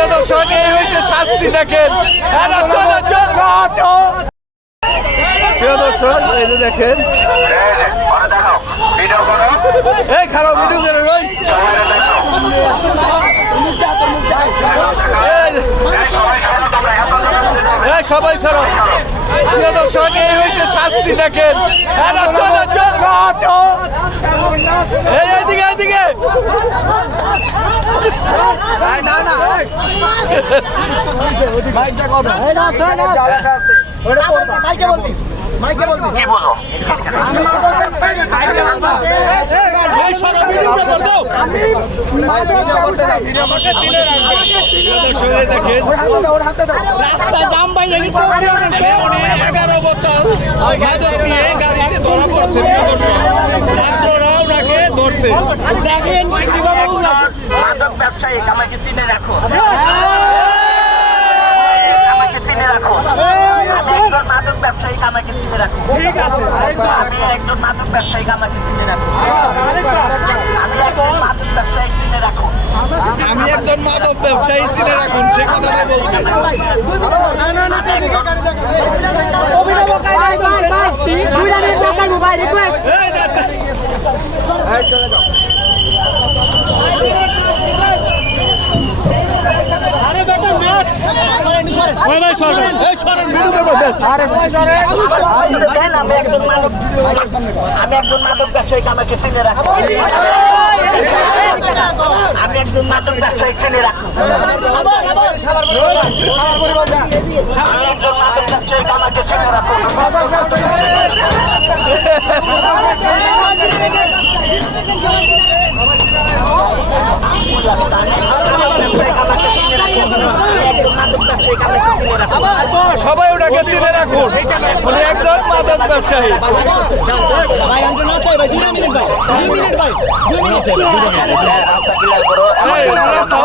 প্রিয় দর্শক, এই হয়েছে শাস্তি। দেখেন প্রিয় দর্শক, এই যে দেখেন, এই খারাপ ভিডিও করে রই, সবাই সরো। প্রিয় দর্শক, এই হয়েছে শাস্তি। দেখেন এইদিকে এইদিকে দেখেন 11 বোতল মাদক নিয়ে গাড়িতে ধরা পড়ছে। ছাত্ররাও ওনাকে ধরছে। মাদক ব্যবসায়িক আমাকে চিনে রাখো, আমাকে চিনে রাখো। আমি একজন মাদক ব্যবসায়িক, আমাকে চিনে রাখো। আমি একজন মাদক ব্যবসায়িক, আমাকে চিনে রাখো। আমি একজন মাদক ব্যবসায়িক, চিনে রাখো। আমি একজন মাদক ব্যবসায়ী, চিনে রাখুন, সে কথাটা বলছে। আমি একজন মাদক ব্যবসায়িক, আমাকে চিনে রাখো। আমি একজন মাদক ব্যবসায়িক, চিনে রাখো। আমি একজন মাদক ব্যবসায়িক, আমাকে চিনে রাখো। সবাই ওনাকে চিনে রাখুন, উনি একজন মাদক ব্যবসায়ী। রাস্তা